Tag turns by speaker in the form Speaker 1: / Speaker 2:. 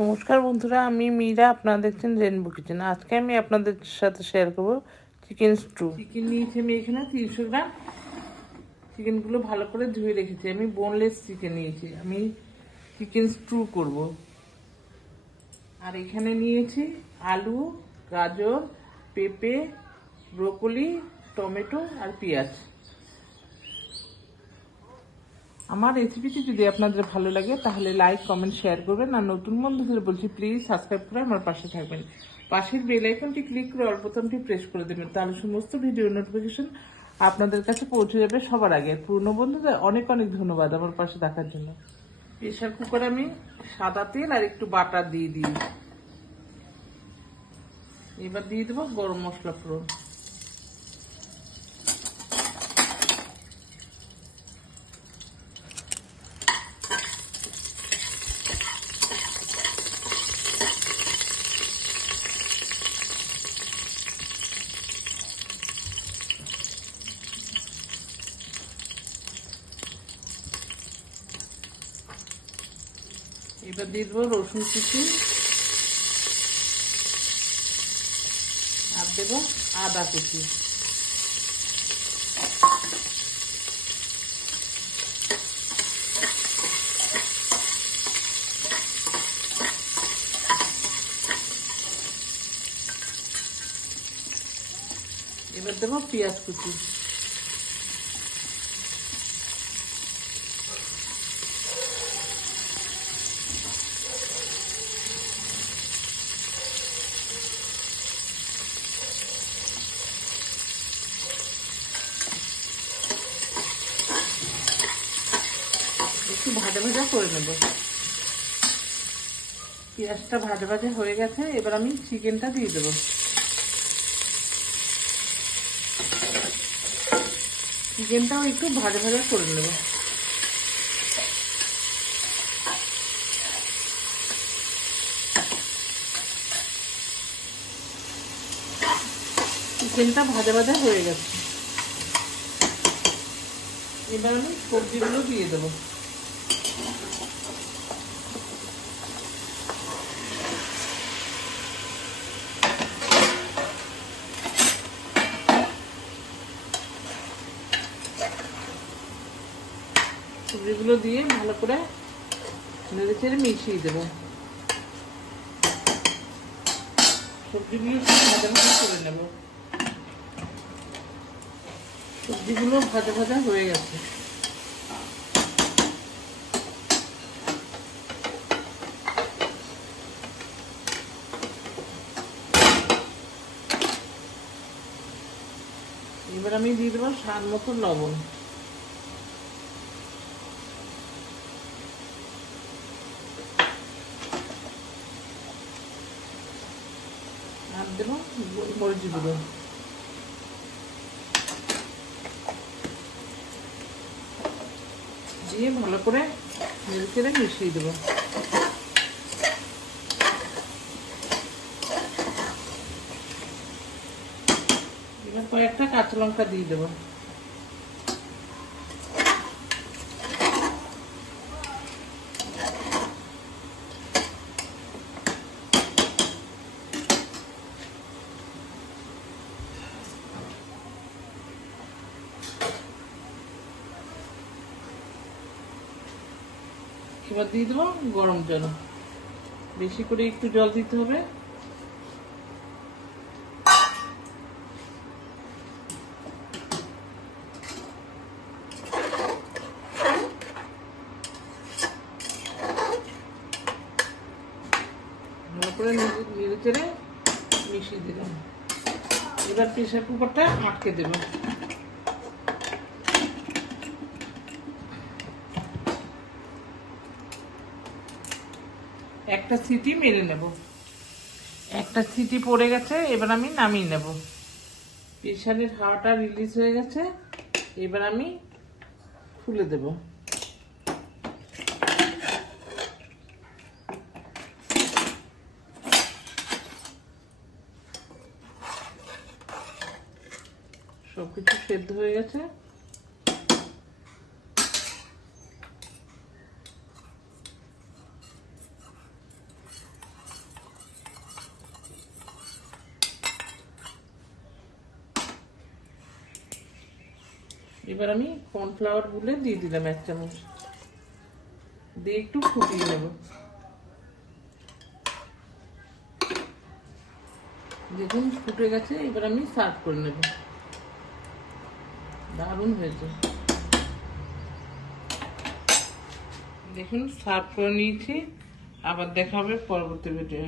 Speaker 1: নমস্কার বন্ধুরা, আমি মীরা আপনারা দেখছেন রেনবো কিচেন আজকে আমি আপনাদের সাথে শেয়ার করব চিকেন স্টু চিকেন নিয়েছি আমি এখানে তিনশো গ্রাম। চিকেনগুলো ভালো করে ধুয়ে রেখেছি। আমি বোনলেস চিকেন নিয়েছি। আমি চিকেন স্টু করব। আর এখানে নিয়েছি আলু, গাজর, পেঁপে, ব্রোকলি, টমেটো আর পেঁয়াজ। আমার রেসিপিটি যদি আপনাদের ভালো লাগে, তাহলে লাইক কমেন্ট শেয়ার করবেন। আর নতুন বন্ধুদের বলছি প্লিজ সাবস্ক্রাইব করে আমার পাশে থাকবেন। পাশের বেল আইকনটি ক্লিক করে অল বোতামটি প্রেস করে দেবেন, তাহলে সমস্ত ভিডিও নোটিফিকেশন আপনাদের কাছে পৌঁছে যাবে সবার আগে। পুরনো বন্ধুদের অনেক অনেক ধন্যবাদ আমার পাশে থাকার জন্য। প্রেশার কুকারে আমি সাদা তেল আর একটু বাটার দিয়ে দিই। এবার দিয়ে দেবো গরম মশলা পুরো এবার দিয়ে দেবো রসুন কুচি। আর দেবো আদা কুচি। এবার দেবো পেঁয়াজ কুচি। একটু ভাজা ভাজা করে নেব। পেঁয়াজটা ভাজা ভাজা হয়ে গেছে, এবার আমি চিকেনটা দিয়ে দেবো। চিকেনটাও একটু ভাজা ভাজা করে নেব। চিকেনটা ভাজা ভাজা হয়ে গেছে। এবার আমি সবজিগুলো দিয়ে দেবো। সবজিগুলো দিয়ে ভালো করে নেড়ে চেড়ে মিশিয়ে দেবো। সবজিগুলো ভাজা ভাজা করে নেব। সবজিগুলো ভাজা ভাজা হয়ে গেছে। এবার আমি দিয়ে দেবো স্বাদ মতো লবণ। আর দেবো মরিচ গুঁড়ো। দিয়ে ভালো করে নেড়ে চেড়ে মিশিয়ে দেবো। কয়েকটা কাঁচা লঙ্কা দিয়ে দেবো। এবার দিয়ে দেবো গরম জল। বেশি করে একটু জল দিতে হবে ভালো করে নেড়ে মিশিয়ে দিলাম। এবার প্রেশার কুকারটা আটকে দেবো। একটা সিটি মেরে নেব। একটা সিটি পড়ে গেছে, এবার আমি নামিয়ে নেব। প্রেশারের হাওয়াটা রিলিজ হয়ে গেছে, এবার আমি খুলে দেব। সবকিছু সেদ্ধ হয়ে গেছে। এবার আমি কর্নফ্লাওয়ার গুলে দিয়ে দিলাম এক চামচ। দিয়ে একটু ফুটিয়ে নেব। দেখুন ফুটে গেছে, এবার আমি সার্ভ করে নেব। দারুণ হয়েছে। দেখুন সার্ভ করে নিয়েছি। আবার দেখা হবে পরবর্তী ভিডিও